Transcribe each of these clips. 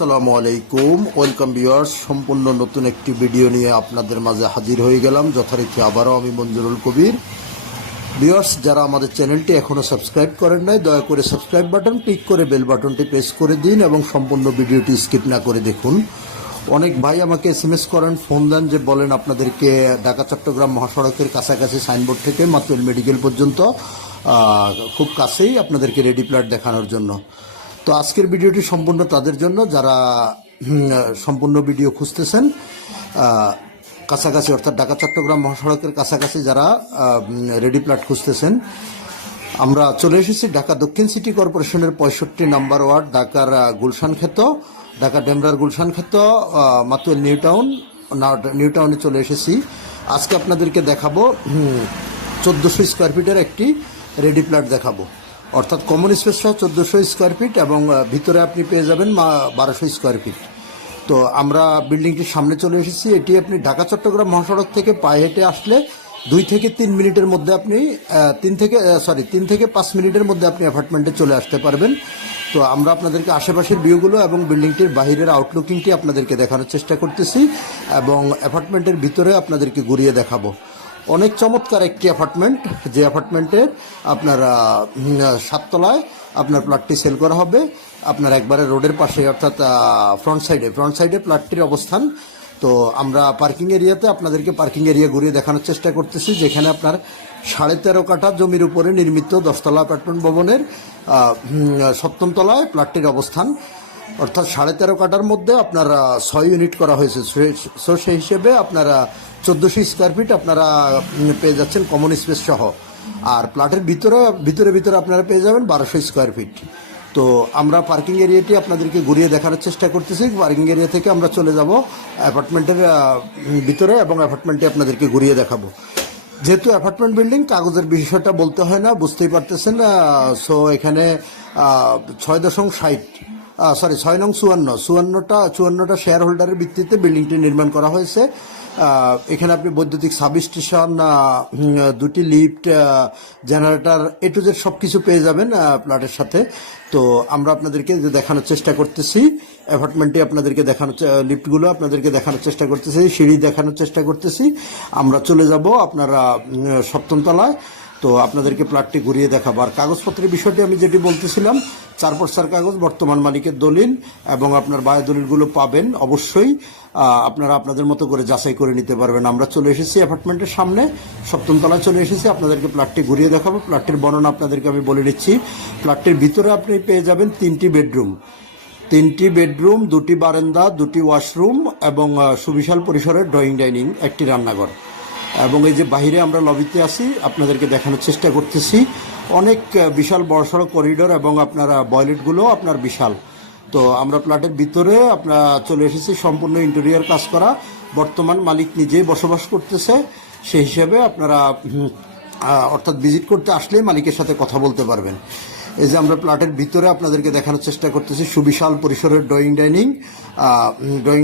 আসসালামু আলাইকুম, welcome viewers. সম্পূর্ণ নতুন একটি ভিডিও নিয়ে আপনাদের মাঝে হাজির হয়ে গেলাম। যথারীতি আবারও আমি মঞ্জুরুল কবির। ভিউয়ার্স, যারা আমাদের চ্যানেলটি এখনও সাবস্ক্রাইব করেন নাই, দয়া করে সাবস্ক্রাইব বাটন ক্লিক করে বেল বাটনটি প্রেস করে দিন এবং সম্পূর্ণ ভিডিওটি স্কিপ না করে দেখুন। অনেক ভাই আমাকে SMS করেন, ফোন দেন, যে বলেন আপনাদেরকে ঢাকা চট্টগ্রাম মহাসড়কের কাছাকাছি সাইনবোর্ড থেকে মাতুয়েল মেডিকেল পর্যন্ত খুব কাছেই আপনাদেরকে রেডি প্লট দেখানোর জন্য। তো আজকের ভিডিওটি সম্পূর্ণ তাদের জন্য যারা সম্পূর্ণ ভিডিও খুঁজতেছেন, কাছাকাছি অর্থাৎ ঢাকা চট্টগ্রাম মহাসড়কের কাছাকাছি যারা রেডি প্লট খুঁজতেছেন। আমরা চলে এসেছি ঢাকা দক্ষিণ সিটি কর্পোরেশনের 65 নম্বর ওয়ার্ড, ঢাকার গুলশান ক্ষেত, ঢাকা ডেমরার গুলশান ক্ষেত, মাতুয়েল নিউ টাউনে চলে এসেছি। আজকে আপনাদেরকে দেখাবো 1400 স্কোয়ার ফিটের একটি রেডি প্লট দেখাবো, অর্থাৎ কমন স্পেস সহ 1400 স্কোয়ার ফিট এবং ভিতরে আপনি পেয়ে যাবেন 1200 স্কোয়ার ফিট। তো আমরা বিল্ডিংটির সামনে চলে এসেছি। এটি আপনি ঢাকা চট্টগ্রাম মহাসড়ক থেকে পায়ে হেঁটে আসলে 2 থেকে 3 মিনিটের মধ্যে আপনি 3 থেকে 5 মিনিটের মধ্যে আপনি অ্যাপার্টমেন্টে চলে আসতে পারবেন। তো আমরা আপনাদেরকে আশেপাশের ভিউগুলো এবং বিল্ডিংটির বাহিরের আউটলুকিংটি আপনাদেরকে দেখানোর চেষ্টা করতেছি এবং অ্যাপার্টমেন্টের ভিতরে আপনাদেরকে ঘুরিয়ে দেখাবো। অনেক চমৎকার একটি অ্যাপার্টমেন্ট, যে অ্যাপার্টমেন্টের আপনার 7 তলায় আপনার প্লটটি সেল করা হবে। আপনার একবারে রোডের পাশে, অর্থাৎ ফ্রন্ট সাইডে প্লটটির অবস্থান। তো আমরা পার্কিং এরিয়াতে আপনাদেরকে পার্কিং এরিয়া ঘুরিয়ে দেখানোর চেষ্টা করতেছি, যেখানে আপনার 13.5 কাঠা জমির উপরে নির্মিত 10তলা অ্যাপার্টমেন্ট ভবনের 7ম তলায় প্লটটির অবস্থান। অর্থাৎ 13.5 কাঠার মধ্যে আপনার 6 ইউনিট করা হয়েছে। সো সেই হিসেবে আপনারা 1400 স্কোয়ার ফিট আপনারা পেয়ে যাচ্ছেন কমন স্পেস সহ। আর প্লটের ভিতরে আপনারা পেয়ে যাবেন 1200 স্কোয়ার ফিট। তো আমরা পার্কিং এরিয়াটি আপনাদেরকে ঘুরিয়ে দেখানোর চেষ্টা করতেছি। পার্কিং এরিয়া থেকে আমরা চলে যাব অ্যাপার্টমেন্টের ভিতরে এবং অ্যাপার্টমেন্টটি আপনাদেরকে ঘুরিয়ে দেখাবো। যেহেতু অ্যাপার্টমেন্ট বিল্ডিং, কাগজের বিষয়টা বলতে হয় না, বুঝতেই পারতেছেন। সো এখানে 6 নং 54টা শেয়ার হোল্ডারের ভিত্তিতে বিল্ডিংটি নির্মাণ করা হয়েছে। এখানে আপনি বৈদ্যুতিক সাব স্টেশন, 2টি lift, generator, A to Z সব কিছু পেয়ে যাবেন প্লটের সাথে। তো আমরা আপনাদেরকে দেখানোর চেষ্টা করতেছি অ্যাপার্টমেন্টে, আপনাদেরকে লিফটগুলো আপনাদেরকে দেখানোর চেষ্টা করতেছি, সিঁড়ি দেখানোর চেষ্টা করতেছি। আমরা চলে যাব আপনারা 7ম তলায়। তো আপনাদেরকে প্লটটি ঘুরিয়ে দেখাবো। আর কাগজপত্রের বিষয়টি আমি যেটি বলতেছিলাম, 4 কাগজ, বর্তমান মালিকের দলিল এবং আপনার বায়ু দলিলগুলো পাবেন অবশ্যই। আপনারা আপনাদের মতো করে যাচাই করে নিতে পারবেন। আমরা চলে এসেছি অ্যাপার্টমেন্টের সামনে, 7ম তলায় চলে এসেছি। আপনাদেরকে প্লটটি ঘুরিয়ে দেখাবো। প্লটটির বর্ণনা আপনাদেরকে আমি বলে দিচ্ছি। প্লটটির ভিতরে আপনি পেয়ে যাবেন 3টি বেডরুম, 2টি বারান্দা, 2টি ওয়াশরুম এবং সুবিশাল পরিসরের ড্রয়িং ডাইনিং, একটি রান্নাঘর। এবং এই যে বাহিরে আমরা লবিতে আছি, আপনাদেরকে দেখানোর চেষ্টা করতেছি। অনেক বিশাল বড়সড় করিডোর এবং আপনার বয়লেটগুলো আপনার বিশাল। তো আমরা প্লটের ভিতরে আপনার চলে এসেছি, সম্পূর্ণ ইন্টেরিয়র কাজ করা। বর্তমান মালিক নিজেই বসবাস করতেছে, সেই হিসেবে আপনারা অর্থাৎ ভিজিট করতে আসলেই মালিকের সাথে কথা বলতে পারবেন। এই যে আমরা প্লটের ভিতরে আপনাদেরকে দেখানোর চেষ্টা করতেছি সুবিশাল পরিসরের ড্রয়িং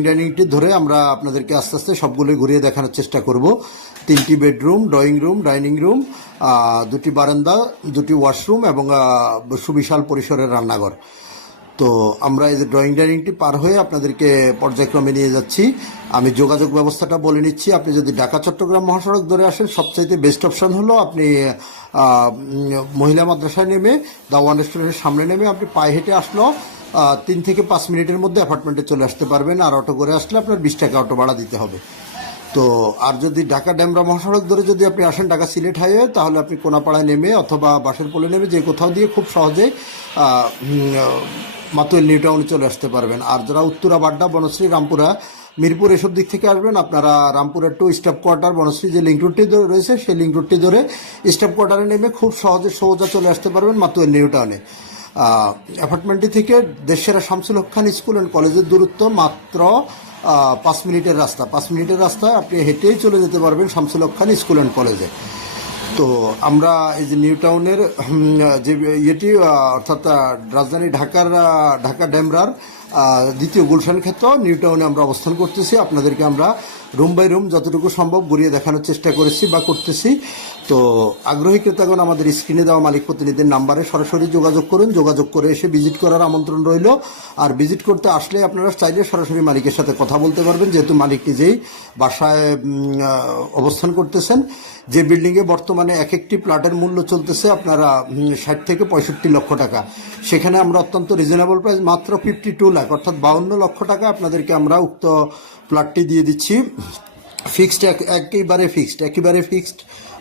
ডাইনিংটি ধরে আমরা আপনাদেরকে আস্তে আস্তে সবগুলোই ঘুরিয়ে দেখানোর চেষ্টা করব। 3টি bedroom, drawing room, dining room, 2টি বারান্দা, 2টি ওয়াশরুম এবং সুবিশাল পরিসরের রান্নাঘর। তো আমরা এই যে ড্রয়িং ডাইনিংটি পার হয়ে আপনাদেরকে পর্যায়ক্রমে নিয়ে যাচ্ছি। আমি যোগাযোগ ব্যবস্থাটা বলে নিচ্ছি। আপনি যদি ঢাকা চট্টগ্রাম মহাসড়ক ধরে আসেন, সবচাইতে বেস্ট অপশন হলো আপনি মহিলা মাদ্রাসায় নেমে, দা ওয়ান রেস্টুরেন্টের সামনে নেমে আপনি পায়ে হেঁটে আসলেও 3 থেকে 5 মিনিটের মধ্যে অ্যাপার্টমেন্টে চলে আসতে পারবেন। আর অটো করে আসলে আপনার 20 টাকা অটো ভাড়া দিতে হবে। তো আর যদি ঢাকা ডেমরা মহাসড়ক ধরে যদি আপনি আসেন ঢাকা সিলেট হাইওয়ে, তাহলে আপনি কোনাপাড়ায় নেমে অথবা বাসের পোলে নেমে যে কোথাও দিয়ে খুব সহজেই মাতুয়েল নিউ টাউনে চলে আসতে পারবেন। আর যারা উত্তরা, বাড্ডা, বনশ্রী, রামপুরা, মিরপুর এসব দিক থেকে আসবেন, আপনারা রামপুরের টু স্টাফ কোয়ার্টার, বনশ্রী যে লিঙ্ক রুটটি রয়েছে সেই লিঙ্ক রুটটি ধরে স্টাফ কোয়ার্টারে নেমে খুব সোজা চলে আসতে পারবেন মাতুয়েল নিউ টাউনে। অ্যাপার্টমেন্টটি থেকে দেশসেরা শামসুল হক খান স্কুল অ্যান্ড কলেজের দূরত্ব মাত্র 5 মিনিটের রাস্তা। 5 মিনিটের রাস্তায় আপনি হেঁটেই চলে যেতে পারবেন শামসুল হক খান স্কুল অ্যান্ড কলেজে। তো আমরা এই যে নিউ টাউনের যে ইয়েটি, অর্থাৎ রাজধানী ঢাকা ডেমরার দ্বিতীয় গুলশান ক্ষেত্র নিউ টাউনে আমরা অবস্থান করতেছি। আপনাদেরকে আমরা রুম বাই রুম যতটুকু সম্ভব ঘুরিয়ে দেখানোর চেষ্টা করেছি বা করতেছি। তো আগ্রহী ক্রেতাগণ আমাদের স্ক্রিনে দেওয়া মালিক প্রতিনিধির নাম্বারে সরাসরি যোগাযোগ করুন, যোগাযোগ করে এসে ভিজিট করার আমন্ত্রণ রইল। আর ভিজিট করতে আসলে আপনারা চাইলে সরাসরি মালিকের সাথে কথা বলতে পারবেন, যেহেতু মালিক নিজেই বাসায় অবস্থান করতেছেন। যে বিল্ডিংয়ে বর্তমানে এক একটি প্লটের মূল্য চলতেছে আপনারা 60 থেকে 65 লক্ষ টাকা, সেখানে আমরা অত্যন্ত রিজনেবল প্রাইস মাত্র 52 লাখ অর্থাৎ 52 লক্ষ টাকা আপনাদেরকে আমরা উক্ত প্লটটি দিয়ে দিচ্ছি। ফিক্সড, একেবারে ফিক্সড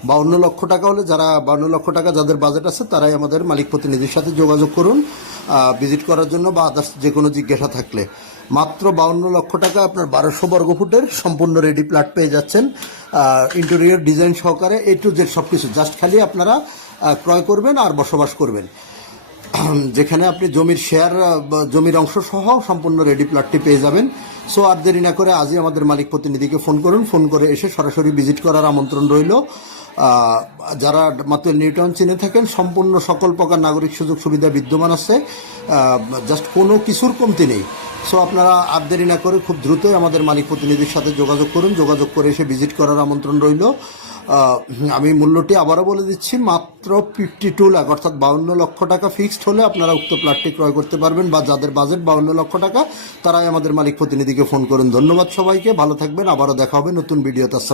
52 লক্ষ টাকা হলে, যারা 52 লক্ষ টাকা যাদের বাজেট আছে তারাই আমাদের মালিক প্রতিনিধির সাথে যোগাযোগ করুন ভিজিট করার জন্য বা আদার্স যে কোনো জিজ্ঞাসা থাকলে। মাত্র 52 লক্ষ টাকা আপনার 1200 বর্গফুটের সম্পূর্ণ রেডি প্লট পেয়ে যাচ্ছেন, ইন্টেরিয়র ডিজাইন সহকারে A to Z সব কিছু। জাস্ট খালি আপনারা ক্রয় করবেন আর বসবাস করবেন, যেখানে আপনি জমির শেয়ার, জমির অংশ সহ সম্পূর্ণ রেডি প্লটটি পেয়ে যাবেন। সো আর দেরি না করে আজই আমাদের মালিক প্রতিনিধিকে ফোন করুন, ফোন করে এসে সরাসরি ভিজিট করার আমন্ত্রণ রইল। যারা মাত্র নিউ টাউন চিনে থাকেন, সম্পূর্ণ সকল প্রকার নাগরিক সুযোগ সুবিধা বিদ্যমান আছে, জাস্ট কোনো কিছুর কমতি নেই। সো আপনারা আর দেরি না করে খুব দ্রুতই আমাদের মালিক প্রতিনিধির সাথে যোগাযোগ করুন, যোগাযোগ করে এসে ভিজিট করার আমন্ত্রণ রইল। আমি মূল্যটি আবারও বলে দিচ্ছি, মাত্র 52 লাখ অর্থাৎ 52 লক্ষ টাকা ফিক্সড হলে আপনারা উক্ত প্লটটি ক্রয় করতে পারবেন, বা যাদের বাজেট 52 লক্ষ টাকা তারাই আমাদের মালিক প্রতিনিধিকে ফোন করুন। ধন্যবাদ সবাইকে, ভালো থাকবেন, আবারও দেখা হবে নতুন ভিডিওতে। আসসালাম।